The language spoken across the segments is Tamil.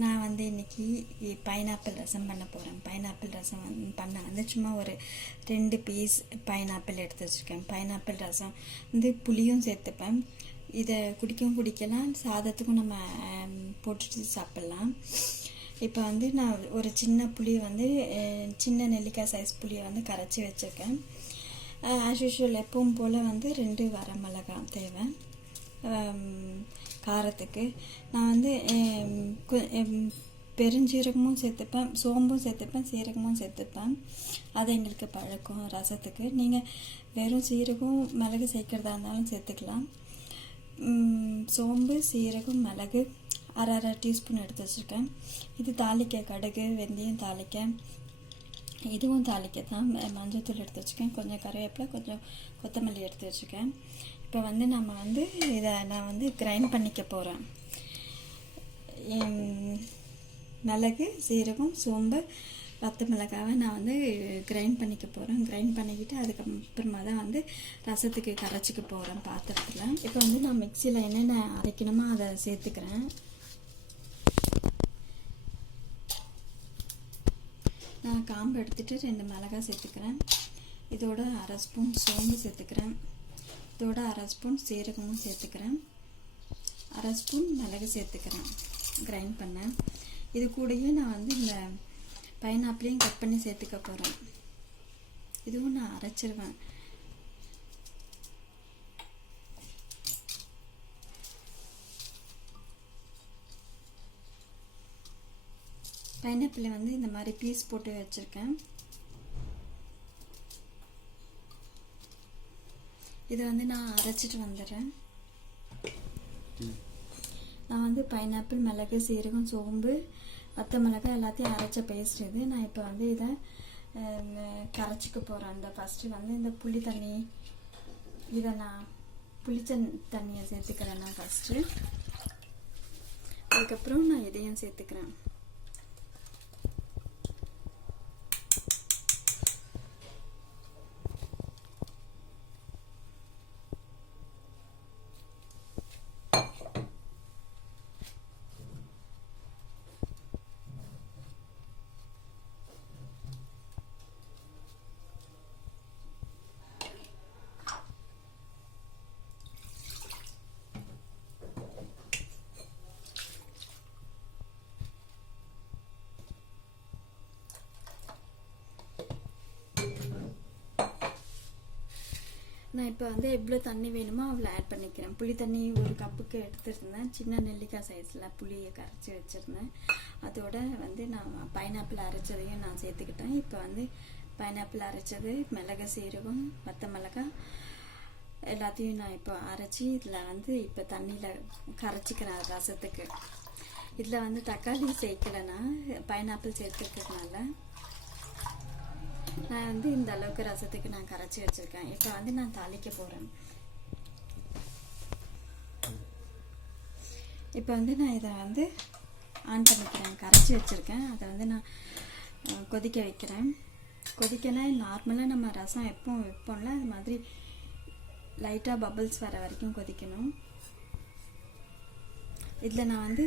நான் வந்து இன்றைக்கி பைனாப்பிள் ரசம் பண்ண போகிறேன். பைனாப்பிள் ரசம் பண்ண வந்து சும்மா ஒரு 2 பீஸ் பைனாப்பிள் எடுத்து வச்சுருக்கேன். பைனாப்பிள் ரசம் வந்து புளியும் சேர்த்துப்பேன். இதை குடிக்கலாம், சாதத்துக்கும் நம்ம போட்டுட்டு சாப்பிட்லாம். இப்போ வந்து நான் ஒரு சின்ன புளி வந்து சின்ன நெல்லிக்காய் சைஸ் புளியை வந்து கரைச்சி வச்சுருக்கேன். ஆஸ் யூஷுவல் எப்பவும் போல் வந்து 2 வரமிளகாய் தேவை காரத்துக்கு. நான் வந்து பெருஞ்சீரகமும் சேர்த்துப்பேன், சோம்பும் சேர்த்துப்பேன், சீரகமும் சேர்த்துப்பேன். அது எங்களுக்கு பழக்கம் ரசத்துக்கு. நீங்கள் வெறும் சீரகம் மிளகு சேர்க்குறதா இருந்தாலும் சேர்த்துக்கலாம். சோம்பு, சீரகம், மிளகு அரை டீஸ்பூன் எடுத்து வச்சுருக்கேன். இது தாளிக்க கடுகு, வெந்தயம் தாளிக்க, இதுவும் தாளிக்க தான். மஞ்சள்தூள் எடுத்து வச்சுருக்கேன், கொஞ்சம் கருவேப்பிலை, கொஞ்சம் கொத்தமல்லி எடுத்து வச்சுருக்கேன். இப்போ வந்து நம்ம வந்து இதை நான் வந்து கிரைண்ட் பண்ணிக்க போகிறேன். மிளகு, சீரகம், சோம்பு, வத்த மிளகாவை நான் வந்து கிரைண்ட் பண்ணிக்க போகிறேன். கிரைண்ட் பண்ணிக்கிட்டு அதுக்கப்புறமா தான் வந்து ரசத்துக்கு கரைச்சிக்க போகிறேன் பாத்திரத்தில். இப்போ வந்து நான் மிக்சியில் என்னென்ன அரைக்கணுமோ அதை சேர்த்துக்கிறேன். நான் காம்பு எடுத்துகிட்டு 2 மிளகாய் சேர்த்துக்கிறேன். இதோட அரை ஸ்பூன் சோம்பு சேர்த்துக்கிறேன். இதோட அரை ஸ்பூன் சீரகமும் சேர்த்துக்கிறேன். அரை ஸ்பூன் மிளகு சேர்த்துக்கிறேன் கிரைண்ட் பண்ணேன். இது கூடயே நான் வந்து இந்த பைனாப்பிளையும் கட் பண்ணி சேர்த்துக்க போகிறேன். இதுவும் நான் அரைச்சிருவேன். பைனாப்பிளை வந்து இந்த மாதிரி பீஸ் போட்டு வச்சுருக்கேன். இதை வந்து நான் அரைச்சிட்டு வந்துடுறேன். நான் வந்து பைனாப்பிள், மிளகு, சீரகம், சோம்பு, வத்த மிளகாய் எல்லாத்தையும் அரைச்ச பேஸ்ட் இது. நான் இப்போ வந்து இதை கரைச்சிக்க போகிறேன். இந்த ஃபஸ்ட்டு வந்து இந்த புளி தண்ணி, இதை நான் தண்ணியை சேர்த்துக்கிறேன் நான் ஃபஸ்ட்டு. அதுக்கப்புறம் நான் இதையும் சேர்த்துக்கிறேன். நான் இப்போ வந்து எவ்வளோ தண்ணி வேணுமோ அவ்வளோ ஆட் பண்ணிக்கிறேன். புளி தண்ணி ஒரு கப்புக்கு எடுத்துருந்தேன். சின்ன நெல்லிக்காய் சைஸில் புளியை கரைச்சி வச்சுருந்தேன். அதோட வந்து நான் பைனாப்பிள் அரைச்சதையும் நான் சேர்த்துக்கிட்டேன். இப்போ வந்து பைனாப்பிள் அரைச்சது, மிளகு, சீரகம், வத்த மிளகாய் எல்லாத்தையும் நான் இப்போ அரைச்சி இதில் வந்து இப்போ தண்ணியில் கரைச்சிக்கிறேன் ரசத்துக்கு. இதில் வந்து தக்காளி சேர்க்கலைன்னா பைனாப்பிள் சேர்த்துக்கிறதுனால நான் வந்து இந்த அளவுக்கு ரசத்துக்கு நான் கரைச்சி வச்சுருக்கேன். இப்போ வந்து நான் தாளிக்க போகிறேன். இப்போ வந்து நான் இதை வந்து ஆன் பண்ணிக்கிறேன். கரைச்சி வச்சுருக்கேன். அதை வந்து நான் கொதிக்க வைக்கிறேன். கொதிக்கனா நார்மலாக நம்ம ரசம் எப்போ வைப்போம்ல அது மாதிரி லைட்டாக பபிள்ஸ் வர வரைக்கும் கொதிக்கணும். இதில் நான் வந்து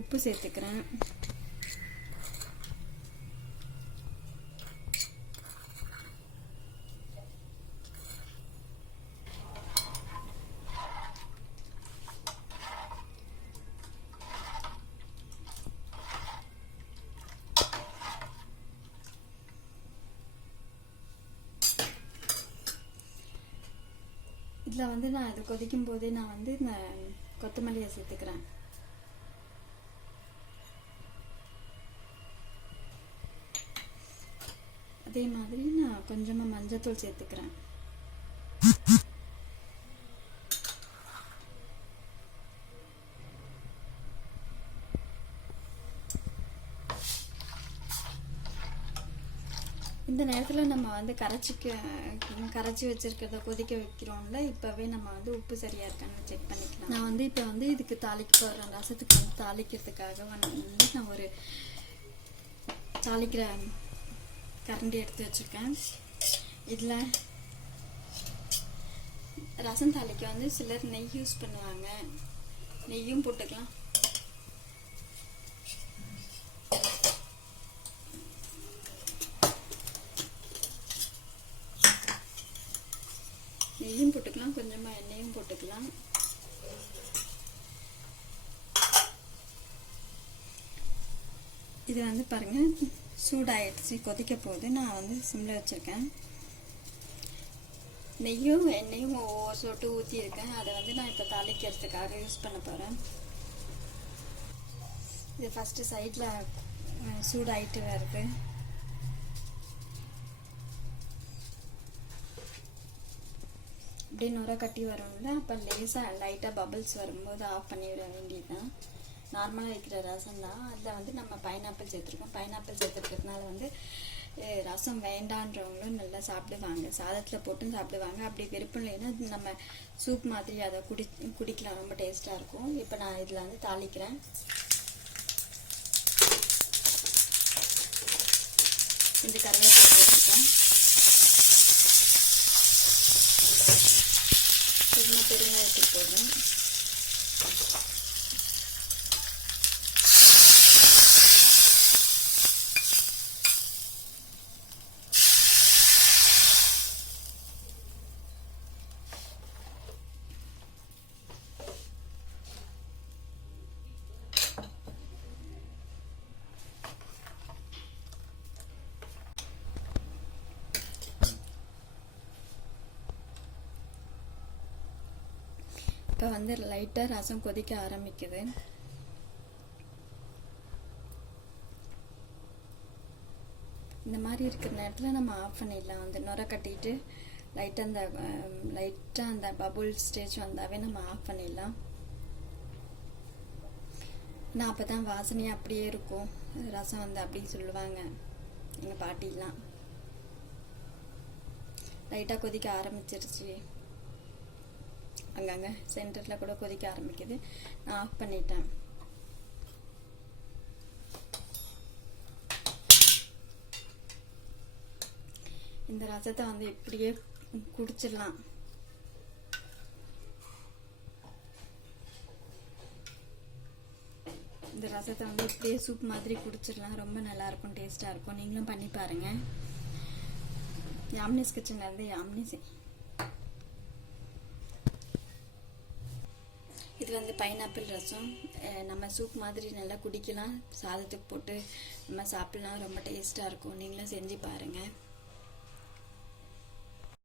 உப்பு சேர்த்துக்கிறேன். இதில் வந்து நான் இது கொதிக்கும் போதே நான் வந்து இந்த கொத்தமல்லியை சேர்த்துக்கிறேன். அதே மாதிரி நான் கொஞ்சமாக மஞ்சள்தூள் சேர்த்துக்கிறேன். இந்த நேரத்தில் நம்ம வந்து கரைச்சி வச்சுருக்கிறத கொதிக்க வைக்கிறோம்ல, இப்போவே நம்ம வந்து உப்பு சரியாக இருக்கான்னு செக் பண்ணிக்கலாம். நான் வந்து இப்போ வந்து இதுக்கு தாளிக்க போகிறேன். ரசத்துக்கு வந்து தாளிக்கிறதுக்காக வந்து நான் ஒரு தாளிக்கிற கரண்டி எடுத்து வச்சுருக்கேன். இதில் ரசம் தாளிக்க வந்து சிலர் நெய் யூஸ் பண்ணுவாங்க. நெய்யும் போட்டுக்கலாம். ஊற்றிக்கலாம். இது வந்து பாருங்கள் சூடாயிடுச்சு, கொதிக்க போகுது. நான் வந்து சிம்மில் வச்சுருக்கேன். நெய்யும் எண்ணெயும் ஒவ்வொரு சொட்டு ஊற்றியிருக்கேன். அதை வந்து நான் இப்போ தாளிக்கிறதுக்காக யூஸ் பண்ண போகிறேன். இது ஃபஸ்ட்டு சைடில் சூடாயிட்டு வருது. இப்படி நுரை கட்டி வரும்ல, அப்போ லேசாக லைட்டாக பபிள்ஸ் வரும்போது ஆஃப் பண்ணிவிட வேண்டியதுதான். நார்மலாக வைக்கிற ரசம் தான். அதில் வந்து நம்ம பைனாப்பிள் சேர்த்துருக்கோம். பைனாப்பிள் சேர்த்துருக்கிறதுனால வந்து ரசம் வேண்டான்றவங்களும் நல்லா சாப்பிடுவாங்க, சாதத்தில் போட்டும் சாப்பிடுவாங்க. அப்படி விருப்பம் இல்லைன்னா நம்ம சூப் மாதிரி அதை குடிக்கலாம், ரொம்ப டேஸ்ட்டாக இருக்கும். இப்போ நான் இதில் வந்து தாளிக்கிறேன். கொஞ்சம் கருவேப்பிலை போட்டுருக்கேன், கொஞ்சம் பெருங்காயத்துக்கு போடுறேன். இப்போ வந்து லைட்டாக ரசம் கொதிக்க ஆரம்பிக்குது. இந்த மாதிரி இருக்கிற நேரத்தில் நம்ம ஆஃப் பண்ணிடலாம். அந்த நுரை கட்டிட்டு லைட்டாக அந்த பபுள் ஸ்டேஜ் வந்தாவே நம்ம ஆஃப் பண்ணிடலாம். நான் அப்போ தான் வாசனையாக அப்படியே இருக்கும். ரசம் வந்து அப்படி சொல்லுவாங்க எங்கள் பாட்டிலாம். லைட்டாக கொதிக்க ஆரம்பிச்சிருச்சு, அங்கங்கே சென்டரில் கூட கொதிக்க ஆரம்பிக்குது. நான் ஆஃப் பண்ணிட்டேன். இந்த ரசத்தை வந்து இப்படியே குடிச்சிடலாம். இந்த ரசத்தை வந்து இப்படியே சூப் மாதிரி குடிச்சிடலாம். ரொம்ப நல்லாயிருக்கும், டேஸ்ட்டாக இருக்கும். நீங்களும் பண்ணி பாருங்கள். யாமினிஸ் கிச்சன்லேருந்து யாமினிஸ். இது வந்து பைனாப்பிள் ரசம். நம்ம சூப் மாதிரி நல்லா குடிக்கலாம், சாதத்துக்கு போட்டு நம்ம சாப்பிட்லாம். ரொம்ப டேஸ்ட்டாக இருக்கும். நீங்களும் செஞ்சு பாருங்கள்.